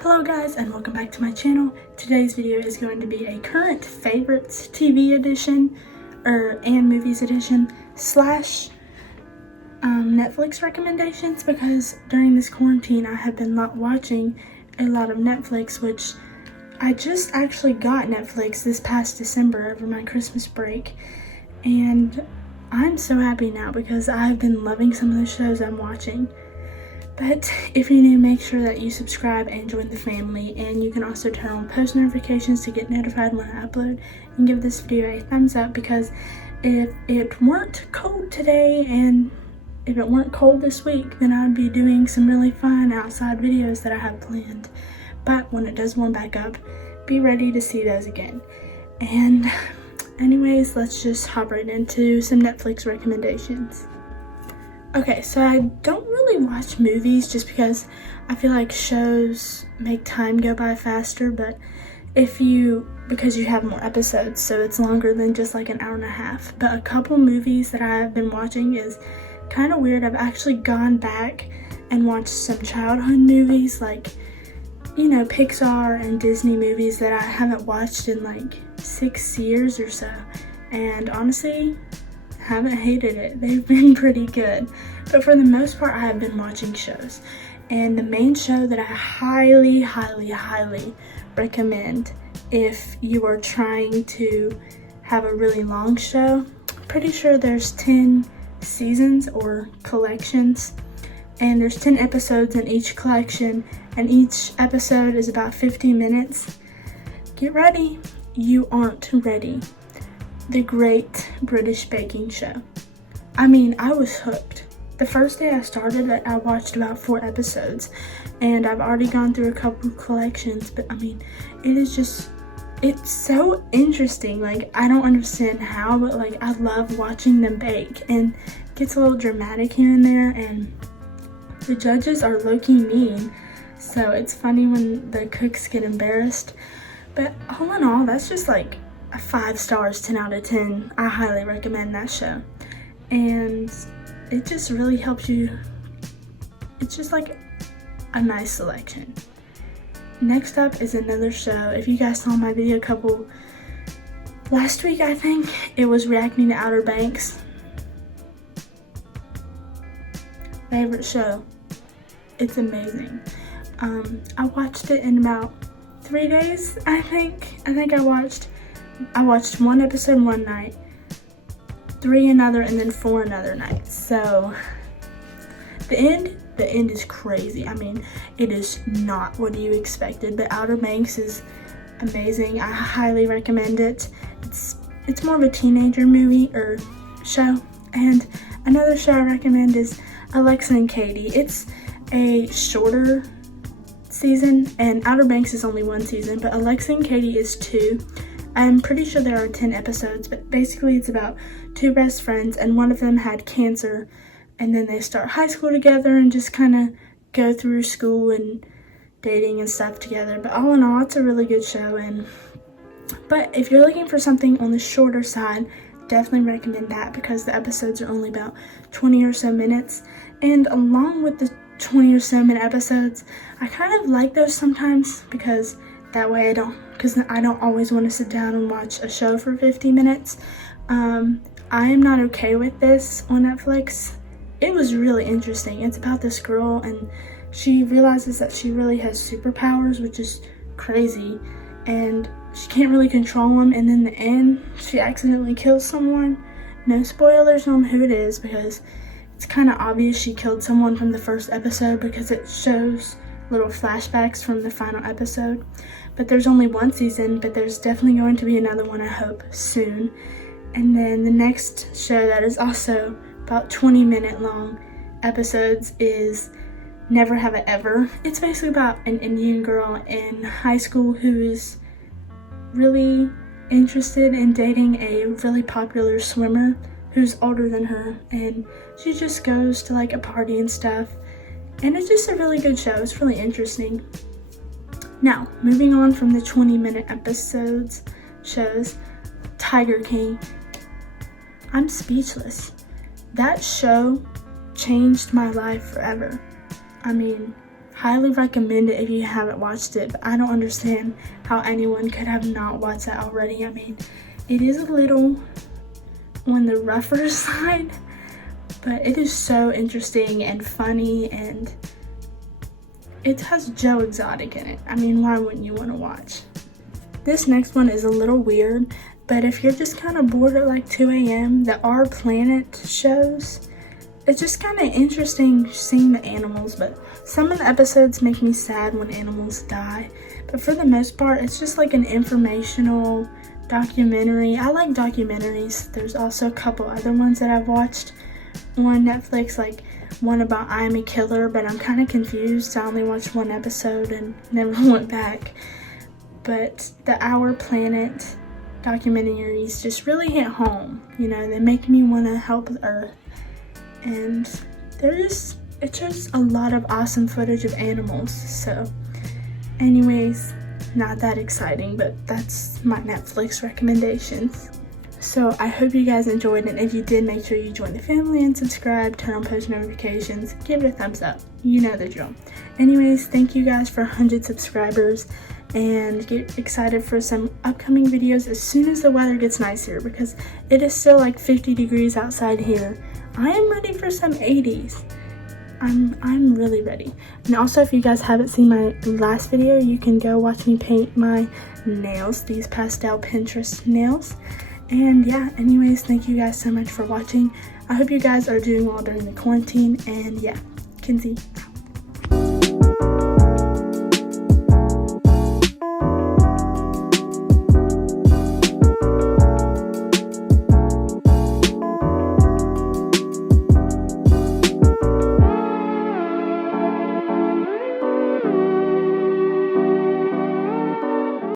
Hello guys, and welcome back to my channel. Today's video is going to be a current favorites TV edition and movies edition slash Netflix recommendations, because during this quarantine I have been not watching a lot of Netflix, which I just actually got Netflix this past December over my Christmas break, and I'm so happy now because I've been loving some of the shows I'm watching. But if you're new, make sure that you subscribe and join the family, and you can also turn on post notifications to get notified when I upload, and give this video a thumbs up, because if it weren't cold today and if it weren't cold this week, then I'd be doing some really fun outside videos that I have planned. But when it does warm back up, be ready to see those again. And anyways, let's just hop right into some Netflix recommendations. Okay, so I don't really watch movies just because I feel like shows make time go by faster, but because you have more episodes, so it's longer than just like an hour and a half. But a couple movies that I've been watching is kind of weird. I've actually gone back and watched some childhood movies, like, you know, Pixar and Disney movies that I haven't watched in like 6 years or so. And honestly, haven't hated it. They've been pretty good. But for the most part, I have been watching shows. And the main show that I highly, highly, highly recommend if you are trying to have a really long show, pretty sure there's 10 seasons or collections, and there's 10 episodes in each collection, and each episode is about 15 minutes. Get ready. You aren't ready. The Great British Baking Show. I mean, I was hooked. The first day I started it, I watched about 4 episodes, and I've already gone through a couple collections, but I mean, it's so interesting. Like, I don't understand how, but like, I love watching them bake, and it gets a little dramatic here and there, and the judges are low-key mean, so it's funny when the cooks get embarrassed. But all in all, that's just like 5 stars, 10 out of 10. I highly recommend that show, and it just really helps you. It's just like a nice selection. Next up is another show. If you guys saw my video last week, I think it was reacting to Outer Banks. Favorite show. It's amazing. I watched it in about 3 days, I think I watched 1 episode one night, 3 another, and then 4 another night. So the end is crazy. I mean, it is not what you expected, but Outer Banks is amazing. I highly recommend it. It's more of a teenager movie or show. And another show I recommend is Alexa and Katie. It's a shorter season, and Outer Banks is only 1 season, but Alexa and Katie is 2. I'm pretty sure there are 10 episodes, but basically it's about 2 best friends, and one of them had cancer, and then they start high school together and just kind of go through school and dating and stuff together. But all in all, it's a really good show. But if you're looking for something on the shorter side, definitely recommend that, because the episodes are only about 20 or so minutes. And along with the 20 or so minute episodes, I kind of like those sometimes, because that way I don't always want to sit down and watch a show for 50 minutes. I Am Not Okay With This on Netflix. It was really interesting. It's about this girl, and she realizes that she really has superpowers, which is crazy, and she can't really control them, and in the end she accidentally kills someone. No spoilers on who it is, because it's kind of obvious she killed someone from the first episode, because it shows little flashbacks from the final episode. But there's only 1 season, but there's definitely going to be another one, I hope, soon. And then the next show that is also about 20-minute long episodes is Never Have I Ever. It's basically about an Indian girl in high school who is really interested in dating a really popular swimmer who's older than her, and she just goes to like a party and stuff, and it's just a really good show. It's really interesting. Now, moving on from the 20-minute episodes shows, Tiger King. I'm speechless. That show changed my life forever. I mean, highly recommend it if you haven't watched it, but I don't understand how anyone could have not watched that already. I mean, it is a little on the rougher side, but it is so interesting and funny, and it has Joe Exotic in it. I mean, why wouldn't you want to watch? This next one is a little weird, but if you're just kind of bored at like 2 a.m., the Our Planet shows, it's just kind of interesting seeing the animals, but some of the episodes make me sad when animals die. But for the most part, it's just like an informational documentary. I like documentaries. There's also a couple other ones that I've watched on Netflix, like one about I Am a Killer, but I'm kind of confused. I only watched one episode and never went back. But the Our Planet documentaries just really hit home. You know, they make me want to help the Earth. And it shows a lot of awesome footage of animals. So anyways, not that exciting, but that's my Netflix recommendations. So I hope you guys enjoyed, and if you did, make sure you join the family and subscribe, turn on post notifications, give it a thumbs up. You know the drill. Anyways, thank you guys for 100 subscribers, and get excited for some upcoming videos as soon as the weather gets nicer, because it is still like 50 degrees outside here. I am ready for some 80s. I'm really ready. And also, if you guys haven't seen my last video, you can go watch me paint my nails, these pastel Pinterest nails. And yeah, anyways, thank you guys so much for watching. I hope you guys are doing well during the quarantine, and yeah, Kensy.